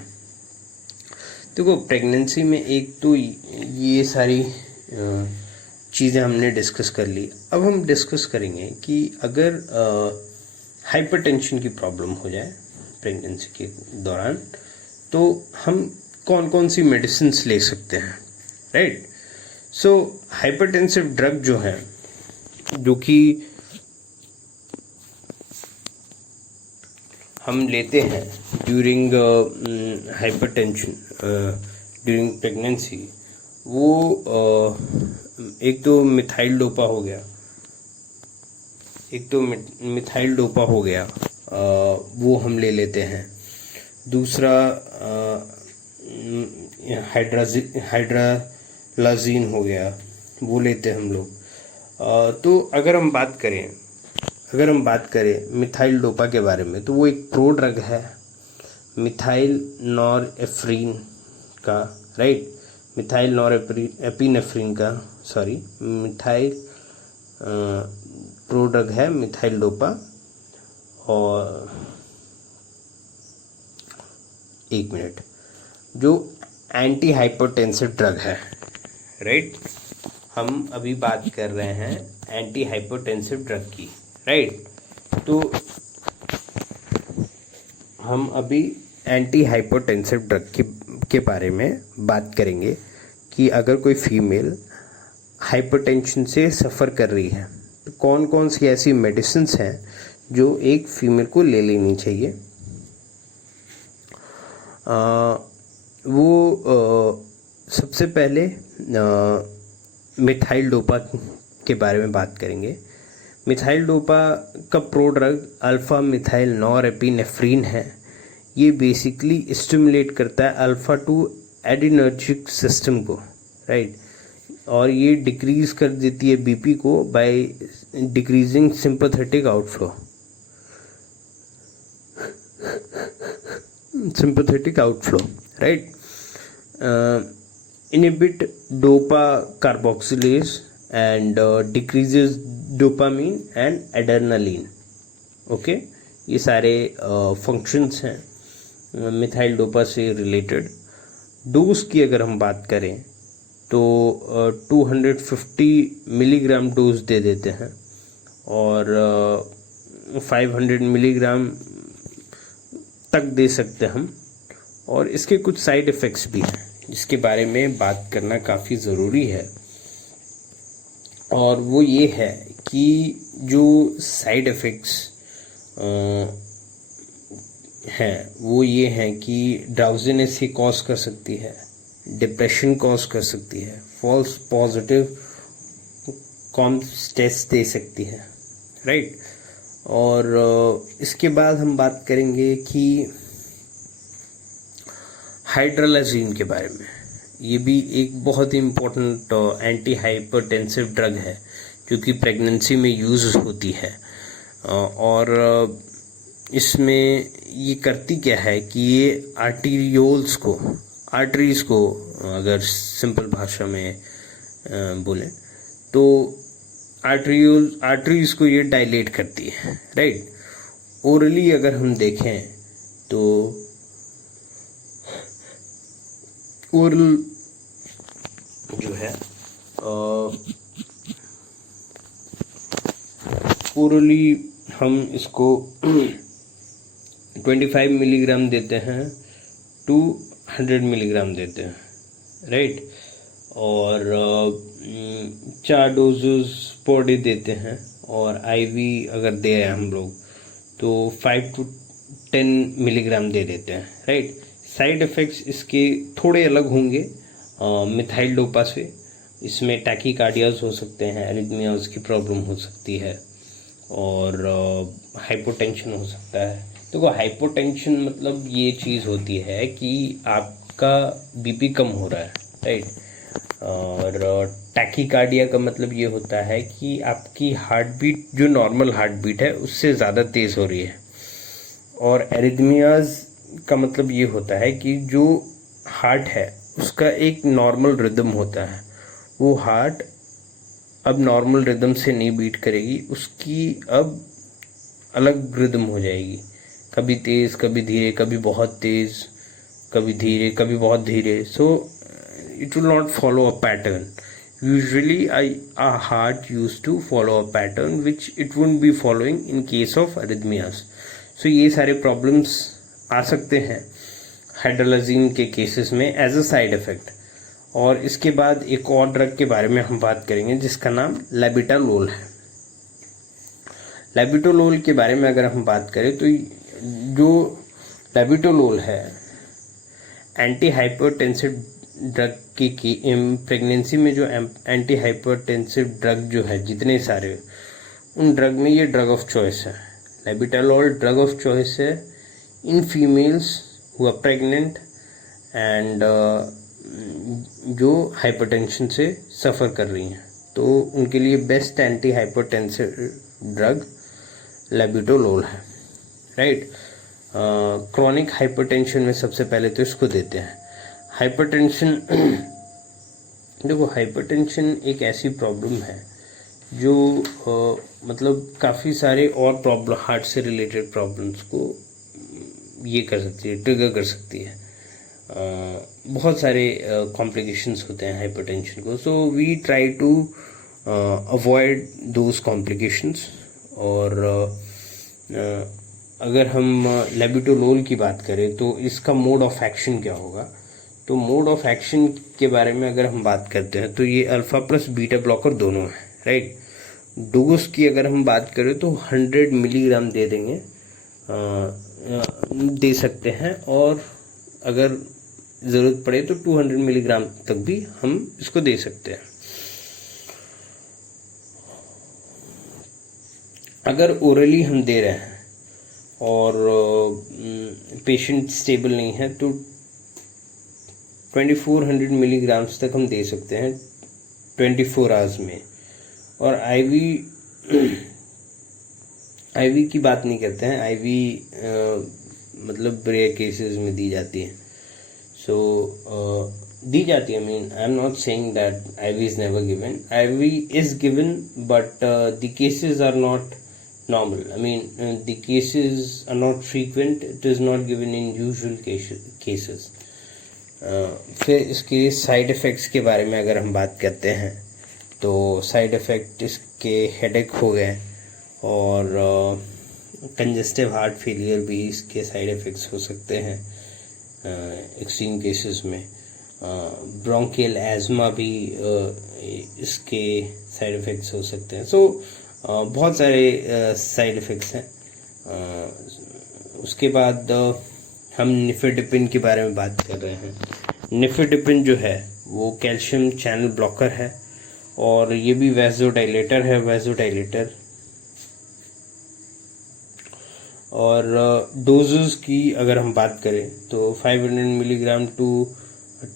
देखो प्रेगनेंसी में एक तो ये सारी चीज़ें हमने डिस्कस कर ली। अब हम डिस्कस करेंगे कि अगर हाइपरटेंशन की प्रॉब्लम हो जाए प्रेगनेंसी के दौरान तो हम कौन कौन सी मेडिसिन्स ले सकते हैं, राइट। सो हाइपरटेंसिव ड्रग जो है, जो कि हम लेते हैं ड्यूरिंग हाइपरटेंशन ड्यूरिंग प्रेगनेंसी, वो एक तो मिथाइल डोपा हो गया, वो हम ले लेते हैं। दूसरा हाइड्रालाजीन हो गया, वो लेते हैं हम लोग। तो अगर हम बात करें मिथाइल डोपा के बारे में, तो वो एक प्रो ड्रग है मिथाइल नॉरएफ्रिन का, राइट। मिथाइल नॉरएपिनेफ्रिन का, सॉरी, मिथाइल प्रो ड्रग है मिथाइल डोपा। और एक मिनट, जो एंटी हाइपरटेंसिव ड्रग है, राइट। हम अभी बात कर रहे हैं एंटी हाइपरटेंसिव ड्रग की, राइट। तो हम अभी एंटी हाइपरटेंसिव ड्रग के बारे में बात करेंगे कि अगर कोई फीमेल हाइपरटेंशन से सफ़र कर रही है तो कौन कौन सी ऐसी मेडिसिन्स हैं जो एक फीमेल को ले लेनी चाहिए। सबसे पहले मिथाइल डोपा के बारे में बात करेंगे। मिथाइल डोपा का pro drug alpha methyl norepinephrine है। ये बेसिकली स्टिमुलेट करता है अल्फ़ा टू एडिनर्जिक सिस्टम को, राइट। और ये डिक्रीज़ कर देती है बीपी को by decreasing sympathetic outflow, right. Inhibit dopa carboxylase and decreases dopamine and adrenaline, okay. ये सारे फंक्शंस हैं मिथाइल डोपा से रिलेटेड। डोज की अगर हम बात करें तो 250 मिलीग्राम डोज दे देते हैं और 500 मिलीग्राम तक दे सकते हैं हम। और इसके कुछ साइड इफ़ेक्ट्स भी हैं जिसके बारे में बात करना काफ़ी ज़रूरी है, और वो ये है कि जो साइड इफ़ेक्ट्स हैं वो ये हैं कि ड्राउजीनेस ही कॉज कर सकती है, डिप्रेशन कॉज कर सकती है, फॉल्स पॉजिटिव टेस्ट दे सकती है, राइट। और इसके बाद हम बात करेंगे कि हाइड्रालाजीन के बारे में। ये भी एक बहुत ही इम्पोर्टेंट एंटी हाइपरटेंसिव ड्रग है जो कि प्रेगनेंसी में यूज़ होती है। और इसमें ये करती क्या है कि ये आर्टरीज़ को अगर सिंपल भाषा में बोलें तो आर्टरीज़ को ये डायलेट करती है, राइट। ओरली अगर हम देखें तो ओरल जो है ओरली हम इसको 25 मिलीग्राम देते हैं टू 100 मिलीग्राम देते हैं, राइट। और 4 डोजेस पर डे देते हैं। और आईवी अगर दे रहे हैं हम लोग तो 5 to 10 मिलीग्राम दे देते हैं, राइट। साइड इफ़ेक्ट्स इसके थोड़े अलग होंगे मिथाइल डोपा से। इसमें टैकीकार्डियाज हो सकते हैं, एरिथमियाज की प्रॉब्लम हो सकती है और हाइपोटेंशन हो सकता है। देखो हाइपोटेंशन मतलब ये चीज़ होती है कि आपका बीपी कम हो रहा है, राइट। और टैकीकार्डिया का मतलब ये होता है कि आपकी हार्ट बीट जो नॉर्मल हार्ट बीट है उससे ज़्यादा तेज़ हो रही है। और एरिथमियाज का मतलब ये होता है कि जो हार्ट है उसका एक नॉर्मल रिदम होता है, वो हार्ट अब नॉर्मल रिदम से नहीं बीट करेगी, उसकी अब अलग रिदम हो जाएगी, कभी तेज कभी धीरे, कभी बहुत तेज कभी धीरे, कभी बहुत धीरे. सो it will not follow a pattern. Usually our heart used to follow a pattern which it wouldn't be following in case of arrhythmias. So ये सारे problems आ सकते हैं हाइड्रोलाजीन के केसेस में एज अ साइड इफेक्ट. और इसके बाद एक और ड्रग के बारे में हम बात करेंगे जिसका नाम लैबिटालोल है. लैबिटालोल के बारे में अगर हम बात करें तो जो लैबिटालोल है एंटी हाइपरटेंसिव ड्रग की प्रेगनेंसी में जो एंटी हाइपरटेंसिव ड्रग जो है जितने सारे, उन ड्रग में ये ड्रग ऑफ चॉइस है. लैबिटालोल ड्रग ऑफ चॉइस है in females who are pregnant and जो हाइपरटेंशन से सफ़र कर रही हैं, तो उनके लिए best anti hypertensive drug labetalol है. राइट. क्रॉनिक हाइपरटेंशन में सबसे पहले तो इसको देते हैं. हाइपरटेंशन देखो, हाइपरटेंशन एक ऐसी प्रॉब्लम है जो मतलब काफ़ी सारे और प्रॉब्लम, हार्ट से रिलेटेड प्रॉब्लम्स को ये कर सकती है, ट्रिगर कर सकती है. बहुत सारे कॉम्प्लिकेशंस होते हैं हाइपरटेंशन को. So we try to avoid those complications. और अगर हम लैबिटालोल की बात करें तो इसका मोड ऑफ एक्शन क्या होगा. तो मोड ऑफ एक्शन के बारे में अगर हम बात करते हैं तो ये अल्फ़ा प्लस बीटा ब्लॉकर दोनों है. राइट. डोज की अगर हम बात करें तो 100 मिलीग्राम दे देंगे, दे सकते हैं. और अगर ज़रूरत पड़े तो 200 मिलीग्राम तक भी हम इसको दे सकते हैं. अगर ओरली हम दे रहे हैं और पेशेंट स्टेबल नहीं है तो 2400 मिलीग्राम्स तक हम दे सकते हैं 24 आवर्स में. और आईवी की बात नहीं करते हैं. आईवी मतलब रेयर केसेस में दी जाती है. सो दी जाती है. I mean I am not saying that IV is never given. IV is given but the cases are not normal. I mean, the cases are not frequent. It is not given in usual cases. फिर इसके साइड इफ़ेक्ट्स के बारे में अगर हम बात करते हैं तो साइड इफ़ेक्ट इसके हेडेक हो गए और कंजेस्टिव हार्ट फेलियर भी इसके साइड इफ़ेक्ट्स हो सकते हैं एक्सट्रीम केसेस में. ब्रोंकियल एज़मा भी इसके साइड इफ़ेक्ट्स हो सकते हैं. सो बहुत सारे साइड इफ़ेक्ट्स हैं. उसके बाद हम निफेडिपिन के बारे में बात कर रहे हैं. निफेडिपिन जो है वो कैल्शियम चैनल ब्लॉकर है और ये भी वैसोडाइलेटर है. वैसोडाइलेटर. और डोजेस की अगर हम बात करें तो 500 मिलीग्राम टू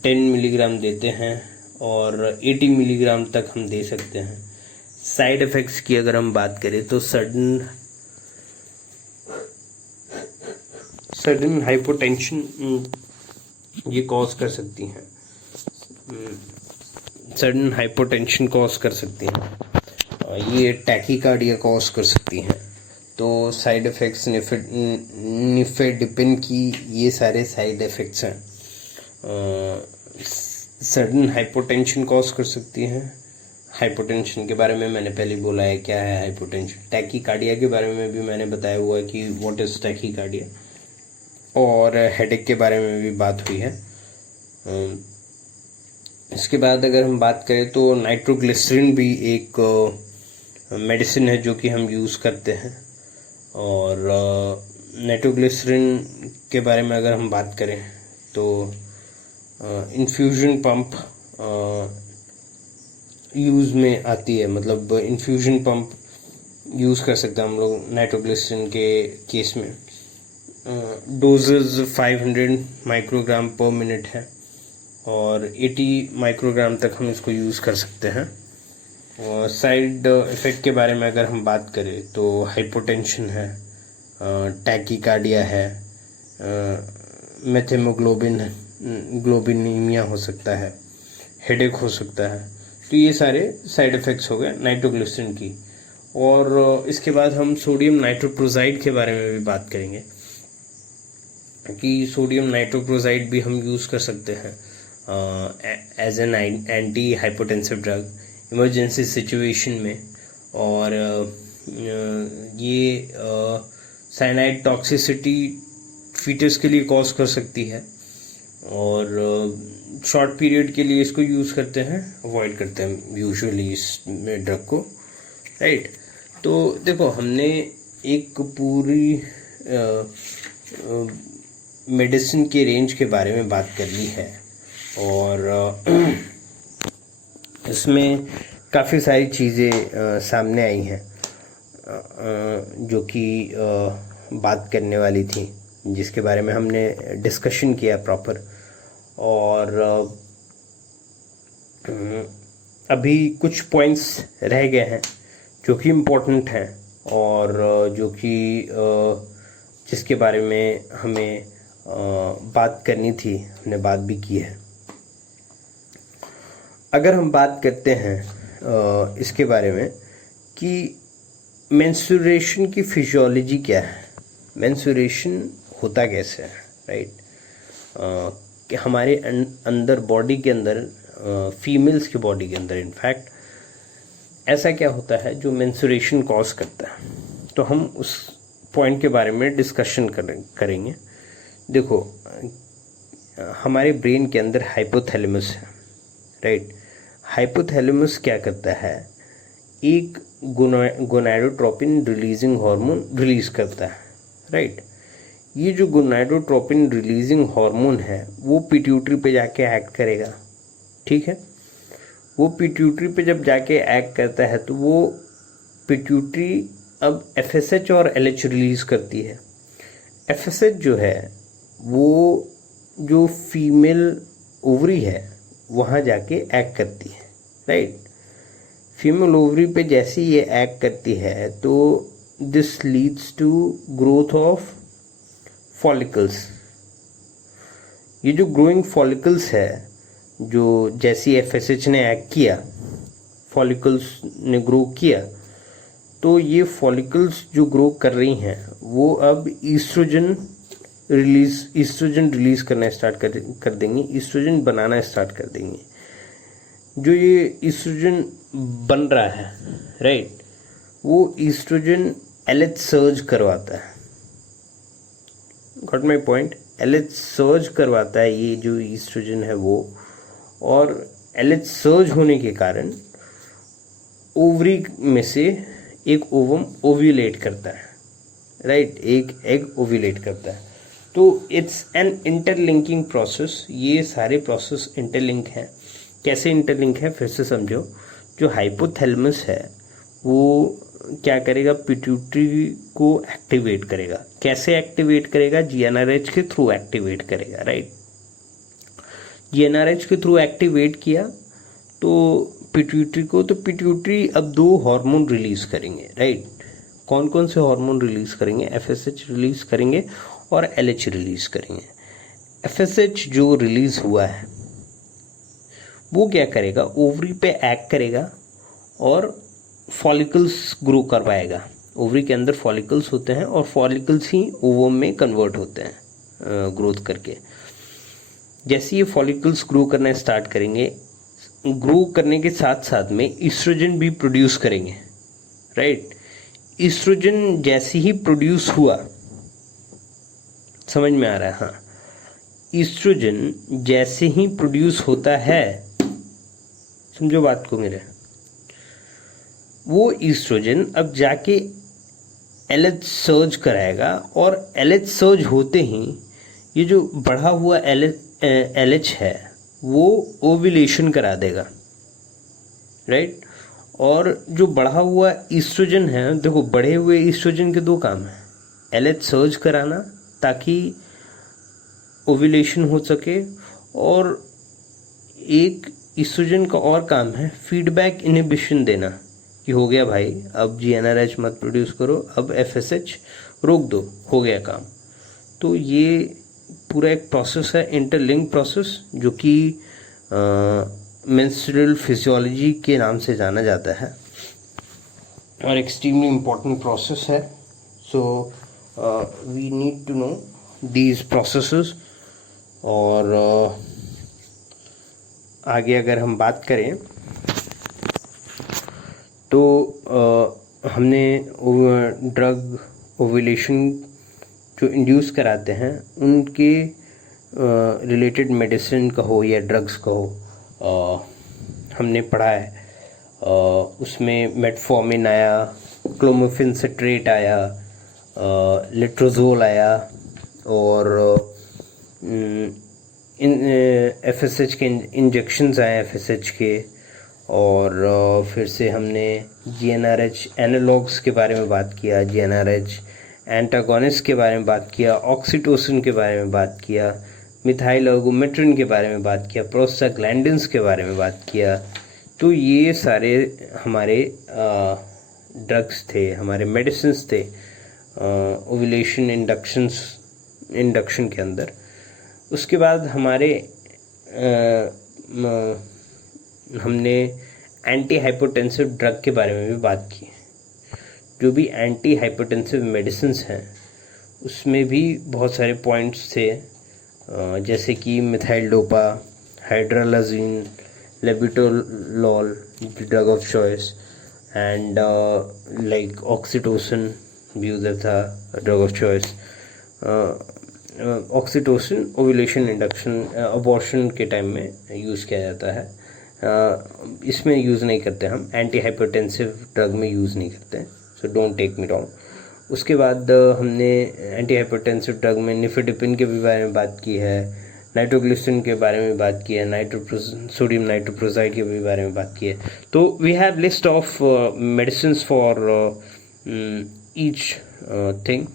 10 मिलीग्राम देते हैं और 80 मिलीग्राम तक हम दे सकते हैं. साइड इफ़ेक्ट्स की अगर हम बात करें तो सडन हाइपोटेंशन ये कॉज कर सकती हैं. सडन हाइपोटेंशन कॉज कर सकती हैं. ये टैकीकार्डिया कॉज कर सकती हैं. तो साइड इफ़ेक्ट्स निफेडिपिन की ये सारे साइड इफ़ेक्ट्स हैं. सडन हाइपोटेंशन कॉज कर सकती हैं. हाइपोटेंशन के बारे में मैंने पहले बोला है क्या है हाइपोटेंशन. टैकीकार्डिया के बारे में भी मैंने बताया हुआ है कि व्हाट इज़ टैकीकार्डिया. और हेडेक के बारे में भी बात हुई है. इसके बाद अगर हम बात करें तो नाइट्रोग्लिसरीन भी एक मेडिसिन है जो कि हम यूज़ करते हैं. और नाइट्रोग्लिसरीन के बारे में अगर हम बात करें तो इन्फ्यूजन पंप यूज़ में आती है. मतलब इन्फ्यूजन पंप यूज़ कर सकते हैं हम लोग नाइट्रोग्लिसरीन के केस में. डोजेज 500 माइक्रोग्राम पर मिनट है और 80 माइक्रोग्राम तक हम इसको यूज़ कर सकते हैं. और साइड इफ़ेक्ट के बारे में अगर हम बात करें तो हाइपोटेंशन है, टैकीकार्डिया है, ग्लोबिनीमिया हो सकता है, हेडेक हो सकता है. तो ये सारे साइड इफ़ेक्ट्स हो गए नाइट्रोग्लिसरीन की। और इसके बाद हम सोडियम नाइट्रोक्लोराइड के बारे में भी बात करेंगे कि सोडियम नाइट्रोक्लोराइड भी हम यूज़ कर सकते हैं as an anti hypotensive drug emergency situation में। और ये साइनाइड टॉक्सिसिटी फीटस के लिए कॉज कर सकती है और शॉर्ट पीरियड के लिए इसको यूज़ करते हैं, अवॉइड करते हैं यूजुअली इस ड्रग को, राइट। तो देखो हमने एक पूरी मेडिसिन के रेंज के बारे में बात कर ली है और इसमें काफ़ी सारी चीज़ें सामने आई हैं जो कि बात करने वाली थी, जिसके बारे में हमने डिस्कशन किया प्रॉपर। और अभी कुछ पॉइंट्स रह गए हैं जो कि इम्पोर्टेंट हैं और जो कि जिसके बारे में हमें बात करनी थी, हमने बात भी की है। अगर हम बात करते हैं इसके बारे में कि मेंस्ट्रुएशन की फिजियोलॉजी क्या है, मेंस्ट्रुएशन होता कैसे है, राइट। कि हमारे अंदर बॉडी के अंदर फीमेल्स की बॉडी के अंदर इनफैक्ट ऐसा क्या होता है जो मेंस्ट्रुएशन कॉज करता है, तो हम उस पॉइंट के बारे में डिस्कशन करेंगे। देखो हमारे ब्रेन के अंदर हाइपोथैलेमस है, राइट। हाइपोथैलेमस क्या करता है, एक गोनाडोट्रोपिन रिलीजिंग हार्मोन रिलीज करता है, राइट। ये जो गोनाडोट्रोपिन रिलीजिंग हार्मोन है वो पिट्यूटरी पे जाके एक्ट करेगा, ठीक है। वो पिट्यूटरी पे जब जाके एक्ट करता है तो वो पिट्यूटरी अब FSH और LH रिलीज करती है। FSH जो है वो जो फीमेल ओवरी है वहाँ जाके एक्ट करती है, राइट। फीमेल ओवरी पे जैसे ये एक्ट करती है तो this leads to growth of follicles. ये जो ग्रोइंग फॉलिकल्स है, जो जैसे FSH ने एक्ट किया, फॉलिकल्स ने ग्रो किया, तो ये फॉलिकल्स जो ग्रो कर रही हैं वो अब ईस्ट्रोजन रिलीज करना स्टार्ट कर देंगी, ईस्ट्रोजन बनाना स्टार्ट कर देंगी। जो ये ईस्ट्रोजन बन रहा है, राइट, वो ईस्ट्रोजन LH सर्ज करवाता है। Got my point. LH surge करवाता है ये जो ईस्ट्रोजन है वो, और LH सर्ज होने के कारण ओवरी में से एक ओवम ओव्यूलेट करता है, राइट, एक एग ओव्यूलेट करता है। तो इट्स एन इंटरलिंकिंग प्रोसेस। ये सारे प्रोसेस इंटरलिंक हैं। कैसे इंटरलिंक है फिर से समझो। जो हाइपोथैलेमस है वो क्या करेगा, पिट्यूटरी को एक्टिवेट करेगा। कैसे एक्टिवेट करेगा, GnRH के थ्रू एक्टिवेट करेगा, राइट। GnRH के थ्रू एक्टिवेट किया तो पिट्यूटरी को, तो पिट्यूटरी अब 2 हार्मोन रिलीज करेंगे, राइट। कौन कौन से हार्मोन रिलीज करेंगे, FSH रिलीज करेंगे और LH रिलीज करेंगे। FSH जो रिलीज हुआ है वो क्या करेगा, ओवरी पे एक्ट करेगा और फॉलिकल्स ग्रो करवाएगा। ओवरी के अंदर फॉलिकल्स होते हैं और फॉलिकल्स ही ओवम में कन्वर्ट होते हैं ग्रोथ करके। जैसे ये फॉलिकल्स ग्रो करना स्टार्ट करेंगे, ग्रो करने के साथ साथ में ईस्ट्रोजन भी प्रोड्यूस करेंगे, राइट। ईस्ट्रोजन जैसे ही प्रोड्यूस हुआ, समझ में आ रहा है, हाँ, ईस्ट्रोजन जैसे ही प्रोड्यूस होता है, समझो बात को मेरे, वो ईस्ट्रोजन अब जाके LH सर्ज कराएगा और LH सर्ज होते ही ये जो बढ़ा हुआ LH है वो ओव्यूलेशन करा देगा, राइट। और जो बढ़ा हुआ ईस्ट्रोजन है, देखो बढ़े हुए ईस्ट्रोजन के 2 काम हैं, LH सर्ज कराना ताकि ओव्यूलेशन हो सके, और एक ईस्ट्रोजन का और काम है फीडबैक इनहिबिशन देना कि हो गया भाई, अब GnRH मत प्रोड्यूस करो, अब FSH रोक दो, हो गया काम। तो ये पूरा एक प्रोसेस है, इंटरलिंक प्रोसेस, जो कि मेंस्ट्रुअल फिजियोलॉजी के नाम से जाना जाता है और एक्सट्रीमली इम्पोर्टेंट प्रोसेस है. So we need to know these processes. और आगे अगर हम बात करें तो हमने ड्रग ओव्यूलेशन जो इंड्यूस कराते हैं उनके रिलेटेड मेडिसिन कहो या ड्रग्स कहो, हमने पढ़ा है. उसमें मेटफॉर्मिन आया, क्लोमिफेन सिट्रेट आया, लेट्रोजोल आया और FSH के इंजेक्शन्स आए FSH के. और फिर से हमने GnRH एनालॉग्स के बारे में बात किया, GnRH एंटागोनिस्ट के बारे में बात किया, ऑक्सीटोसिन के बारे में बात किया, मिथाइल अर्गोमेट्रिन के बारे में बात किया, प्रोस्टाग्लैंडिन्स के बारे में बात किया. तो ये सारे हमारे ड्रग्स थे, हमारे मेडिसिन्स थे ओव्यूलेशन इंडक्शन के अंदर. उसके बाद हमने एंटी हाइपोटेंसिव ड्रग के बारे में भी बात की. जो भी एंटी हाइपोटेंसिव मेडिसिन्स हैं उसमें भी बहुत सारे पॉइंट्स थे, जैसे कि methyl dopa, hydralazine, labetalol drug of choice, and like oxytocin भी उधर था drug of choice. Oxytocin ovulation induction abortion के टाइम में यूज़ किया जाता है. इसमें यूज़ नहीं करते हम, एंटी हाइपोटेंसिव ड्रग में यूज़ नहीं करते, so don't take me wrong. उसके बाद हमने एंटी हाइपोटेंसिव ड्रग में निफेडिपिन के भी बारे में बात की है, नाइट्रोग्लिसरिन के बारे में बात की है, सोडियम नाइट्रोप्रोसाइड के भी बारे में बात की है. तो we have list of medicines for each thing.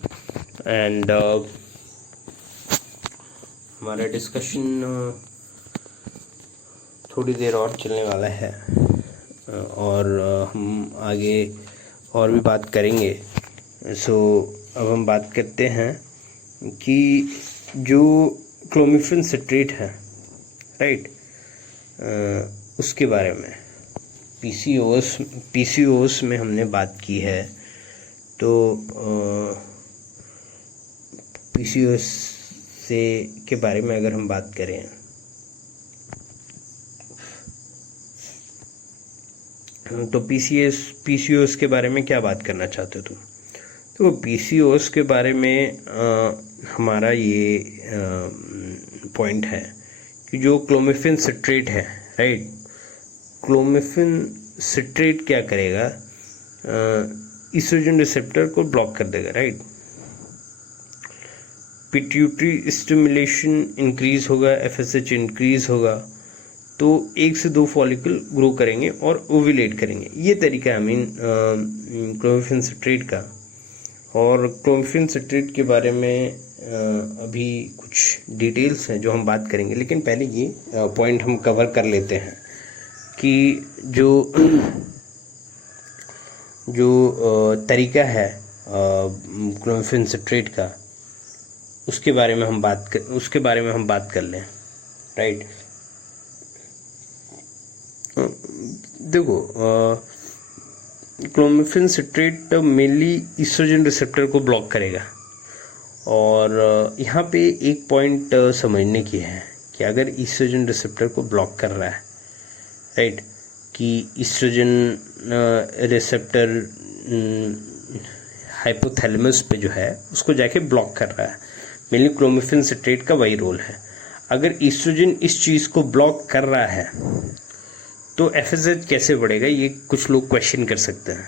And हमारा डिस्कशन थोड़ी देर और चलने वाला है और हम आगे और भी बात करेंगे. सो अब हम बात करते हैं कि जो क्लोमिफेन सिट्रेट है, राइट, उसके बारे में. PCOS में हमने बात की है. तो PCOS के बारे में अगर हम बात करें तो PCOS के बारे में क्या बात करना चाहते हो तुम? तो PCOS के बारे में हमारा ये पॉइंट है कि जो क्लोमिफेन सिट्रेट है, राइट, क्लोमिफेन सिट्रेट क्या करेगा, ईस्ट्रोजन रिसेप्टर को ब्लॉक कर देगा, राइट. पिट्यूटरी स्टिमुलेशन इंक्रीज होगा, FSH इंक्रीज होगा, तो 1 से 2 फॉलिकल ग्रो करेंगे और ओव्यूलेट करेंगे. ये तरीका है क्लोमिफेन सिट्रेट का. और क्लोमिफेन सिट्रेट के बारे में अभी कुछ डिटेल्स हैं जो हम बात करेंगे, लेकिन पहले ये पॉइंट हम कवर कर लेते हैं कि जो तरीका है क्लोमिफेन सिट्रेट का, उसके बारे में हम बात कर लें, राइट. देखो, clomiphene citrate mainly oestrogen receptor को ब्लॉक करेगा. और यहाँ पे एक पॉइंट समझने की है कि अगर ईस्ट्रोजन रिसेप्टर को ब्लॉक कर रहा है, राइट, कि ईस्ट्रोजन रिसेप्टर हाइपोथैलेमस पे जो है उसको जाके ब्लॉक कर रहा है, मेनली क्लोमिफेन सिट्रेट का वही रोल है. अगर ईस्ट्रोजन इस चीज़ को ब्लॉक कर रहा है तो FSH कैसे बढ़ेगा, ये कुछ लोग क्वेश्चन कर सकते हैं.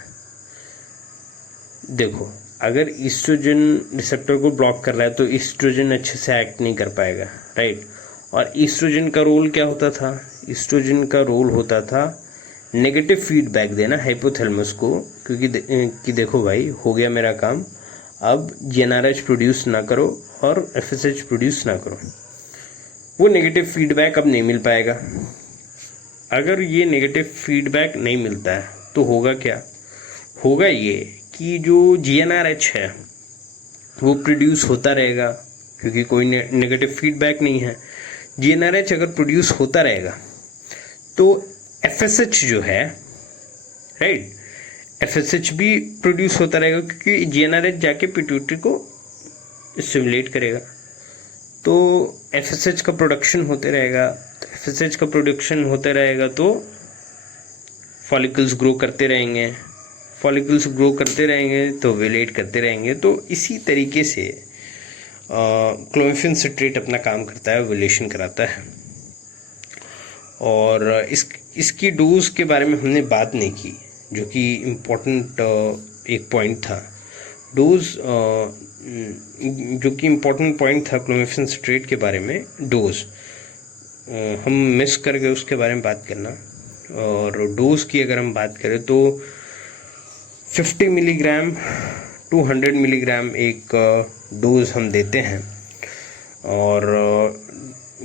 देखो, अगर ईस्ट्रोजन रिसेप्टर को ब्लॉक कर रहा है तो ईस्ट्रोजन अच्छे से एक्ट नहीं कर पाएगा, राइट. और ईस्ट्रोजन का रोल क्या होता था? ईस्ट्रोजन का रोल होता था नेगेटिव फीडबैक देना हाइपोथैलेमस को, क्योंकि देखो भाई, हो गया मेरा काम, अब GnRH प्रोड्यूस ना करो और FSH प्रोड्यूस ना करो. वो नेगेटिव फीडबैक अब नहीं मिल पाएगा. अगर ये नेगेटिव फीडबैक नहीं मिलता है तो होगा क्या? होगा ये कि जो GnRH है वो प्रोड्यूस होता रहेगा, क्योंकि कोई नेगेटिव फीडबैक नहीं है. GnRH अगर प्रोड्यूस होता रहेगा तो FSH जो है, राइट, FSH भी प्रोड्यूस होता रहेगा क्योंकि GnRH जाके पिट्यूटरी को स्टिमुलेट करेगा, तो FSH का प्रोडक्शन होते रहेगा। तो FSH का प्रोडक्शन होते रहेगा तो फॉलिकल्स ग्रो करते रहेंगे, फॉलिकल्स ग्रो करते रहेंगे तो ओव्यूलेट करते रहेंगे। तो इसी तरीके से क्लोमिफेन सिट्रेट अपना काम करता है, ओव्यूलेशन कराता है। और इसकी डोज के बारे में हमने बात नहीं की, जो कि इम्पोर्टेंट एक पॉइंट था। डोज जो कि इम्पोर्टेंट पॉइंट था क्लोमिफेन सिट्रेट के बारे में, डोज हम मिस कर गए उसके बारे में बात करना। और डोज की अगर हम बात करें तो 50 मिलीग्राम टू 100 मिलीग्राम एक डोज हम देते हैं। और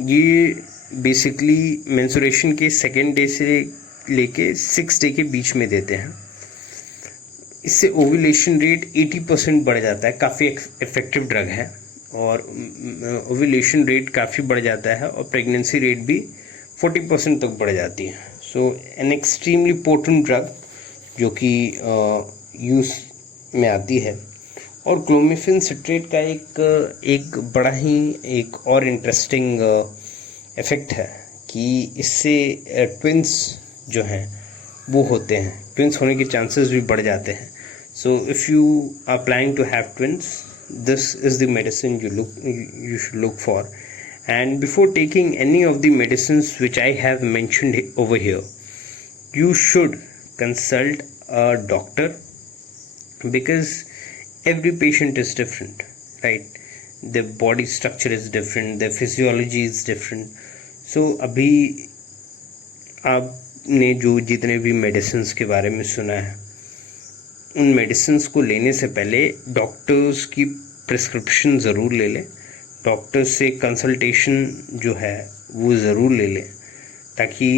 ये बेसिकली मेंस्ट्रुएशन के सेकेंड डे से लेके 6 डे के बीच में देते हैं। इससे ओव्यूलेशन रेट 80% बढ़ जाता है, काफ़ी इफेक्टिव ड्रग है। और ओव्यूलेशन रेट काफ़ी बढ़ जाता है और प्रेगनेंसी रेट भी 40% तक बढ़ जाती है। सो एन एक्सट्रीमली पोटेंट ड्रग जो कि यूज़ में आती है। और क्लोमिफेन सिट्रेट का एक बड़ा ही एक और इंटरेस्टिंग इफ़ेक्ट है कि इससे ट्विंस जो हैं वो होते हैं, ट्विंस होने के चांसेस भी बढ़ जाते हैं। So if you are planning to have twins, this is the medicine you should look for. And before taking any of the medicines which I have mentioned over here, you should consult a doctor, because every patient is different, right? Their body structure is different, their physiology is different. So अभी आपने जो जितने भी मेडिसिन्स के बारे में सुना है, उन मेडिसिन्स को लेने से पहले डॉक्टर्स की प्रिस्क्रिप्शन ज़रूर ले लें, डॉक्टर से कंसल्टेशन जो है वो ज़रूर ले लें, ताकि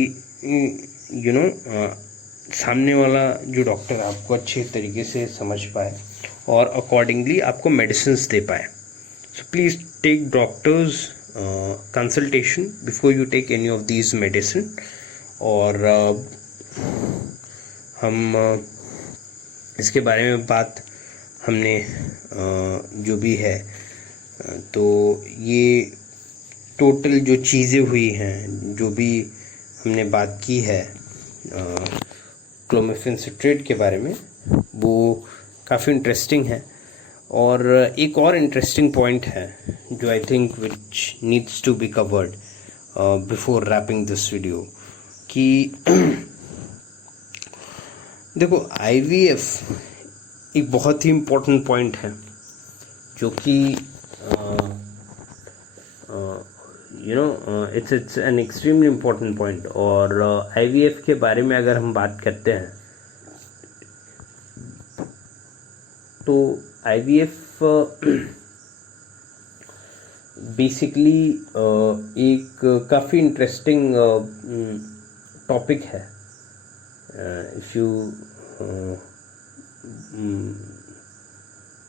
सामने वाला जो डॉक्टर आपको अच्छे तरीके से समझ पाए और अकॉर्डिंगली आपको मेडिसिन्स दे पाए। So please take doctor's consultation before you take any of these medicine. और हम इसके बारे में बात हमने जो भी है, तो ये टोटल जो चीज़ें हुई हैं, जो भी हमने बात की है क्लोमिफेन सिट्रेट के बारे में, वो काफ़ी इंटरेस्टिंग है। और एक और इंटरेस्टिंग पॉइंट है जो I think which needs to be covered before wrapping this video, कि देखो IVF एक बहुत ही इम्पोर्टेंट पॉइंट है, जो कि it's an extremely important point. और IVF के बारे में अगर हम बात करते हैं तो IVF बेसिकली एक काफ़ी इंटरेस्टिंग टॉपिक है। If you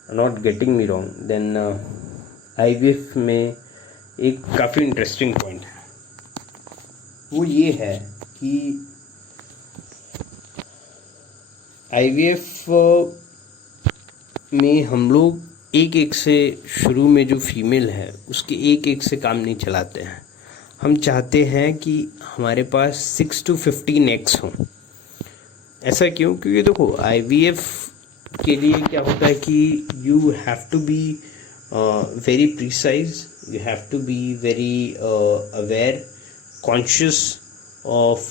not getting me wrong, then IVF में एक काफ़ी इंटरेस्टिंग पॉइंट है, वो ये है कि IVF में हम लोग एक से शुरू में जो फीमेल है उसके एक से काम नहीं चलाते हैं। हम चाहते हैं कि हमारे पास 6 to 15 एग्स हों। ऐसा क्यों? क्योंकि देखो IVF के लिए क्या होता है कि you have to be very precise, you have to be very aware, conscious of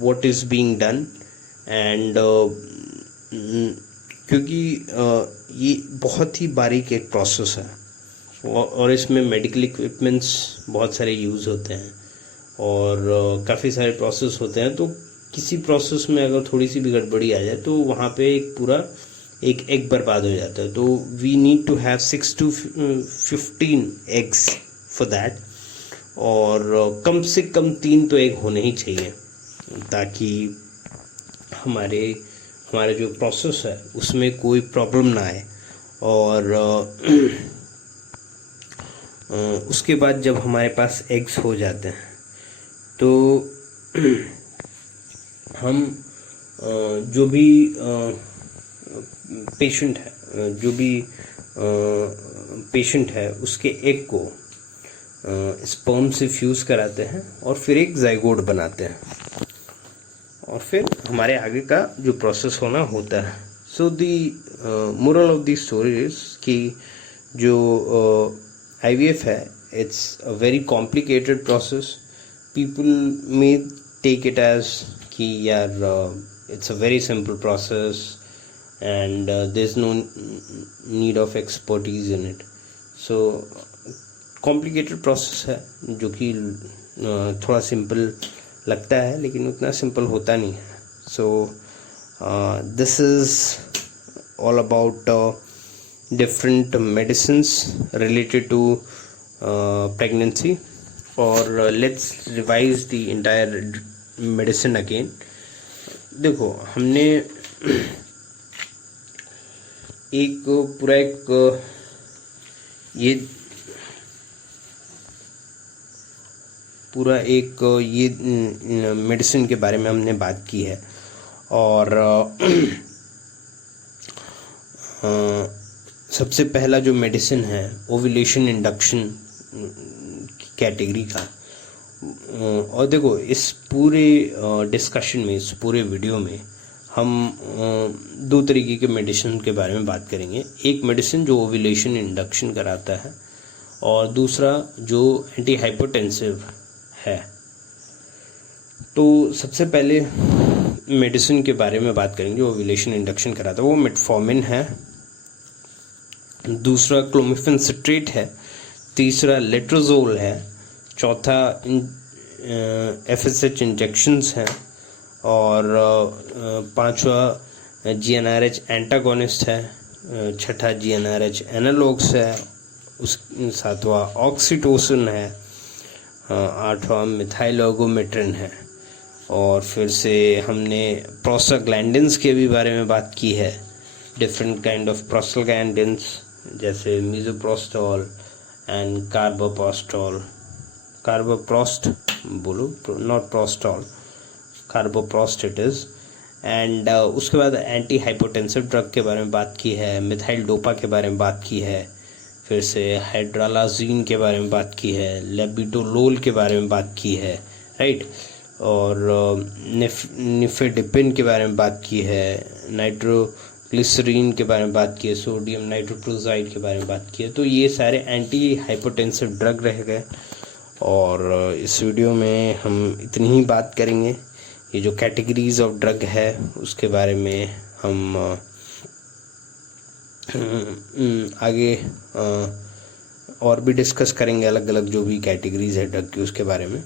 what is being done, and क्योंकि ये बहुत ही बारीक एक प्रोसेस है और इसमें मेडिकल इक्विपमेंट्स बहुत सारे यूज़ होते हैं और काफ़ी सारे प्रोसेस होते हैं। तो किसी प्रोसेस में अगर थोड़ी सी भी गड़बड़ी आ जाए तो वहाँ पे एक पूरा एक एग बर्बाद हो जाता है। तो we need to have 6 to 15 eggs for that, और कम से कम 3 तो एग होने ही चाहिए, ताकि हमारे जो प्रोसेस है उसमें कोई प्रॉब्लम ना आए। और उसके बाद जब हमारे पास एग्स हो जाते हैं तो हम जो भी पेशेंट है उसके एग को स्पर्म से फ्यूज़ कराते हैं और फिर एक जाइगोट बनाते हैं और फिर हमारे आगे का जो प्रोसेस होता है। So the moral of the story is कि जो IVF है, it's a very complicated process. People may take it as कि यार it's a very simple process and there's no need of expertise in it. So complicated process है जो कि थोड़ा simple लगता है लेकिन उतना simple होता नहीं है. So this is all about different medicines related to pregnancy. Or let's revise the entire medicine again. देखो, हमने एक पूरा एक मेडिसिन के बारे में हमने बात की है और सबसे पहला जो मेडिसिन है ओव्यूलेशन इंडक्शन कैटेगरी का। और देखो, इस पूरे डिस्कशन में, इस पूरे वीडियो में हम दो तरीके के मेडिसिन के बारे में बात करेंगे। एक मेडिसिन जो ओव्यूलेशन इंडक्शन कराता है और दूसरा जो एंटी हाइपोटेंसिव है। तो सबसे पहले मेडिसिन के बारे में बात करेंगे जो ओव्यूलेशन इंडक्शन कराता है, वो मेटफॉर्मिन है, दूसरा क्लोमिफेन सिट्रेट है, तीसरा लेट्रोजोल है, चौथा FSH इंजेक्शंस हैं और पांचवा GnRH एंटागोनिस्ट है, छठा GnRH एनालॉग्स है, उस सातवां ऑक्सीटोसिन है, आठवां मिथाइलोगोमेट्रिन है और फिर से हमने प्रोस्टाग्लैंडिन्स के भी बारे में बात की है। डिफरेंट काइंड ऑफ प्रोस्टाग्लैंडिन्स जैसे मिसोप्रोस्टॉल एंड कार्बोप्रोस्ट बोलो, नॉट प्रोस्टॉल, कार्बोप्रोस्ट इट इज़। एंड उसके बाद एंटी हाइपोटेंसिव ड्रग के बारे में बात की है, मिथाइल डोपा के बारे में बात की है, फिर से हाइड्रालाजीन के बारे में बात की है, लेबिडोलोल के बारे में बात की है, राइट, और निफेडिपिन के बारे में बात की है, नाइट्रोग्लिसरीन के बारे में बात की है, सोडियम नाइट्रोक्लोराइड के बारे में बात की है। तो ये सारे एंटी हाइपोटेंसिव ड्रग रह गए और इस वीडियो में हम इतनी ही बात करेंगे। ये जो कैटेगरीज ऑफ ड्रग है उसके बारे में हम आगे और भी डिस्कस करेंगे, अलग अलग जो भी कैटेगरीज है ड्रग की उसके बारे में।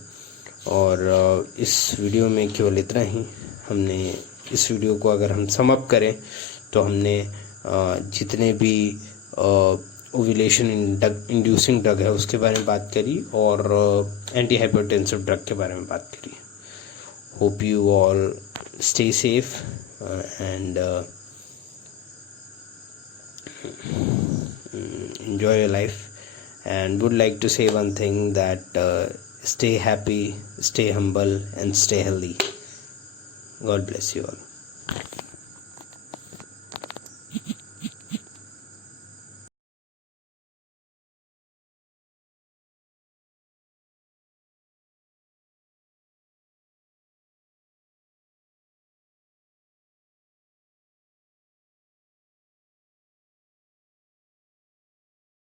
और इस वीडियो में केवल इतना ही। हमने इस वीडियो को अगर हम सम अप करें तो हमने जितने भी ओव्यूलेशन इंड्यूसिंग ड्रग है उसके बारे में बात करी और एंटी हाइपरटेंसिव ड्रग के बारे में बात करी। Hope you all stay safe and enjoy your life, and would like to say one thing that stay happy, stay humble and stay healthy. God bless you all.